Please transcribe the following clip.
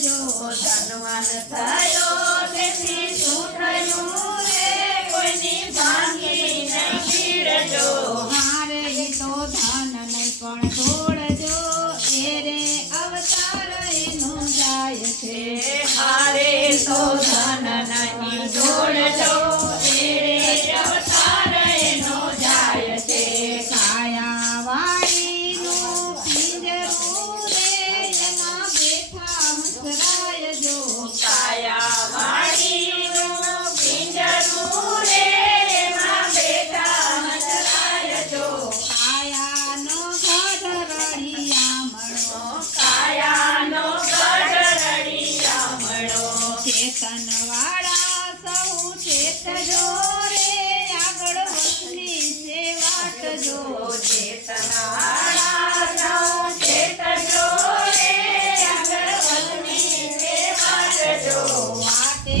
જો ધનવાન થયો તેથી શું થયું રે કોઈની ભાંગી નહીં પીડજો હારે ઈ તો ધન નહીં પણ તોડજો એ રે અવતાર એનો જાય છે હારે તો ધન નહીં દોડજો એ રે અવતાર એનો જાય છે કાયાવાળીનું પિંજરું રે એમાં બેઠા મસરાયજો કાયાવાળીનું પિંજરું રે એમાં બેઠા મચરાયજો કાયાનો ગઢ રળિયામણો કાયાનો ગઢ રળિયામણો ચેતનવાળા સૌ ચેતજો રે આગળ વતની સેવાટજો ચેતનાળા સૌ ચેતજો રે આગળ વધની સેવાટજો વાટે